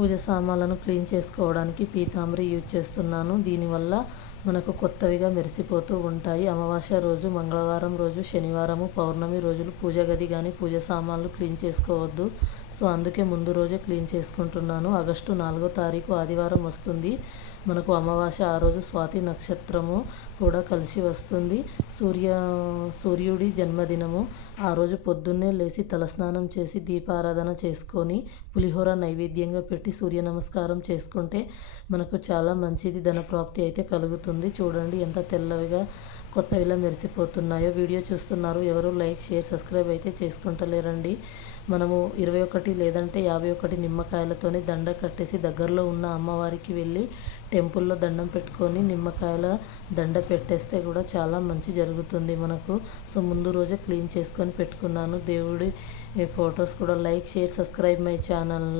పూజ సామాన్లను clean చేసుకోవడానికి Pitambari use చేస్తున్నాను. దీనివల్ల మనకు కొత్తవిగా మెరిసిపోతూ ఉంటాయి. అమావాస్య రోజు, మంగళవారం రోజు, శనివారము, పౌర్ణమి రోజులు పూజ గది కానీ పూజ సామాన్లు క్లీన్ చేసుకోవద్దు. సో అందుకే ముందు రోజే క్లీన్ చేసుకుంటున్నాను. ఆగస్టు 4వ తారీఖు ఆదివారం వస్తుంది. మనకు అమావాస్య ఆ రోజు స్వాతి నక్షత్రము కూడా కలిసి వస్తుంది. సూర్యుడి జన్మదినము. ఆ రోజు పొద్దున్నే లేచి తలస్నానం చేసి దీపారాధన చేసుకొని పులిహోర నైవేద్యంగా పెట్టి సూర్య నమస్కారం చేసుకుంటే మనకు చాలా మంచిది, ధనప్రాప్తి అయితే కలుగుతుంది. చూడండి ఎంత తెల్లవిగా కొత్తవిలా మెరిసిపోతున్నాయో. వీడియో చూస్తున్నారు, ఎవరు లైక్, షేర్, సబ్స్క్రైబ్ అయితే చేసుకుంటలేరండి. మనము 21 లేదంటే 51 నిమ్మకాయలతోని దండ కట్టేసి దగ్గరలో ఉన్న అమ్మవారికి వెళ్ళి టెంపుల్లో దండం పెట్టుకొని నిమ్మకాయల దండ పెట్టేస్తే కూడా చాలా మంచి జరుగుతుంది మనకు. సో ముందు రోజే క్లీన్ చేసుకొని పెట్టుకున్నాను. దేవుడి ఫొటోస్ కూడా like, share, subscribe my channel.